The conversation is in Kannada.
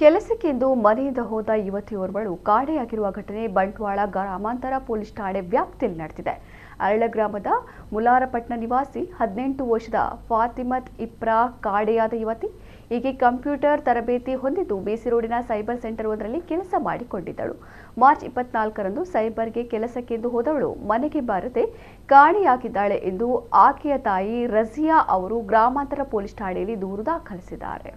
ಕೆಲಸಕ್ಕೆಂದು ಮನೆಯಿಂದ ಹೋದ ಯುವತಿಯೋರ್ವಳು ಕಾಣೆಯಾಗಿರುವ ಘಟನೆ ಬಂಟ್ವಾಳ ಗ್ರಾಮಾಂತರ ಪೊಲೀಸ್ ಠಾಣೆ ವ್ಯಾಪ್ತಿಯಲ್ಲಿ ನಡೆದಿದೆ. ಅರಳ ಗ್ರಾಮದ ಮುಲಾರಪಟ್ನ ನಿವಾಸಿ 18 ವರ್ಷದ ಫಾತಿಮತ್ ಇಪ್ರಾ ಕಾಣೆಯಾದ ಯುವತಿ. ಈಕೆ ಕಂಪ್ಯೂಟರ್ ತರಬೇತಿ ಹೊಂದಿದ್ದು ಬಿಸಿ ರೋಡಿನ ಸೈಬರ್ ಸೆಂಟರ್ ಒಂದರಲ್ಲಿ ಕೆಲಸ ಮಾಡಿಕೊಂಡಿದ್ದಳು. ಮಾರ್ಚ್ 24ರಂದು ಸೈಬರ್ಗೆ ಕೆಲಸಕ್ಕೆಂದು ಹೋದವಳು ಮನೆಗೆ ಬಾರದೆ ಕಾಣೆಯಾಗಿದ್ದಾಳೆ ಎಂದು ಆಕೆಯ ತಾಯಿ ರಜಿಯಾ ಅವರು ಗ್ರಾಮಾಂತರ ಪೊಲೀಸ್ ಠಾಣೆಯಲ್ಲಿ ದೂರು ದಾಖಲಿಸಿದ್ದಾರೆ.